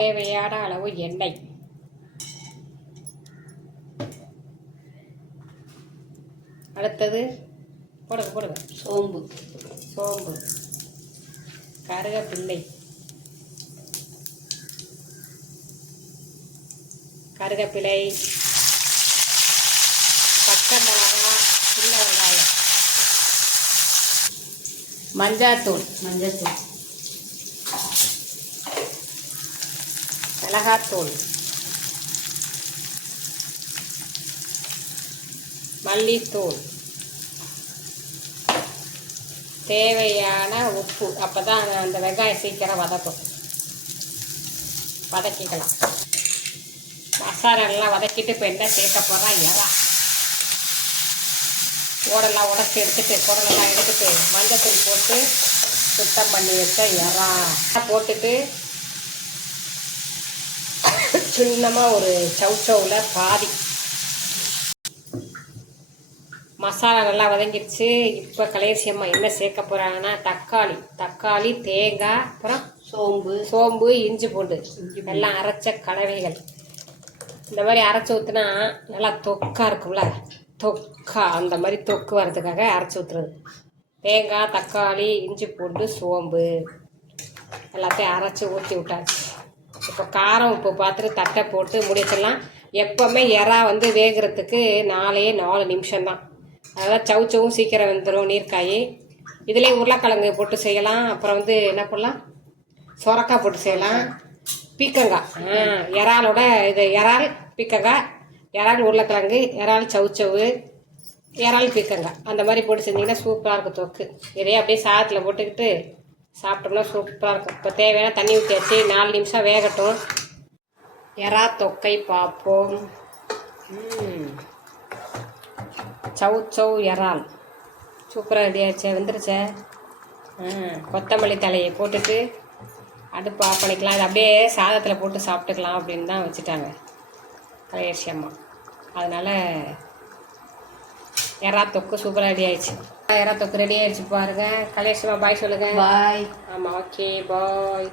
தேவையான அளவு எண்ணெய், அடுத்தது போடுங்க சோம்பு, கருவேப்பிலை, பச்சை மிளகாய், சின்ன வெங்காயம், மஞ்சத்தூள், மிளகாத்தூள், மல்லித்தூள், தேவையான உப்பு. அப்போ தான் அந்த வெங்காயம் சீக்கிரம் வதக்கிக்கலாம். மசாலா எல்லாம் வதக்கிட்டு இப்போ என்ன சேர்க்க போகிறா, இறா ஓடெல்லாம் உடச்சி எடுத்துட்டு குடலெல்லாம் எடுத்துட்டு மஞ்சத்தூள் போட்டு சுத்தம் பண்ணி வச்ச இறா போட்டுட்டு சின்னமாக ஒரு சவுச்சவில் பாதி மசாலா நல்லா வதங்கிடுச்சு. இப்போ கலேசியம்மா என்ன சேர்க்க போகிறாங்கன்னா தக்காளி, தேங்காய், அப்புறம் சோம்பு, இஞ்சி பூண்டு எல்லாம் அரைச்ச கலவைகள். இந்த மாதிரி அரைச்சி ஊற்றுனா நல்லா தொக்கா இருக்கும்ல, அந்த மாதிரி தொக்கு வர்றதுக்காக அரைச்சி ஊற்றுறது. தேங்காய், தக்காளி, இஞ்சி பூண்டு, சோம்பு எல்லாத்தையும் அரைச்சி ஊற்றி விட்டாச்சு. இப்போ காரம் உப்பு பார்த்துட்டு தட்டை போட்டு முடிச்சலாம். எப்போவுமே இறா வேகிறதுக்கு 4 நிமிஷம்தான். அதெல்லாம் சவுச்சவும் சீக்கிரம் வந்துடும். நீர்க்காய் இதிலே உருளைக்கிழங்கு போட்டு செய்யலாம். அப்புறம் என்ன போடலாம், சொரக்காய் போட்டு செய்யலாம். பீக்கங்காய், இறாலோட இது இறால் பீக்கங்காய், இறால் உருளைக்கிழங்கு, இறால் சவுச்சவு, இறால் பீக்கங்காய் அந்த மாதிரி போட்டு செஞ்சிங்கன்னா சூப்பராக இருக்கும் தொக்கு. இதே அப்படியே சாதத்தில் போட்டுக்கிட்டு சாப்பிட்டோம்னா சூப்பராக இருக்கும். இப்போ தேவையான தண்ணி ஊற்றியாச்சு. 4 நிமிஷம் வேகட்டும். இறா தொக்கை பார்ப்போம். சவுச்சவ் இறால் சூப்பராக ரெடி ஆயிடுச்சு, வந்துருச்சே. கொத்தமல்லி தலையை போட்டுட்டு அடுப்பு ஆஃப் பண்ணிக்கலாம். அது அப்படியே சாதத்தில் போட்டு சாப்பிட்டுக்கலாம் அப்படின்னு தான் வச்சுட்டாங்க கலேஷ் அம்மா. அதனால் இறா தொக்கு சூப்பராக ரெடி ஆயிடுச்சு. இறா தொக்கு ரெடி ஆயிடுச்சு பாருங்கள். கலேஷ் அம்மா பாய் சொல்லுங்கள். பாய். ஆமாம், ஓகே, பாய்.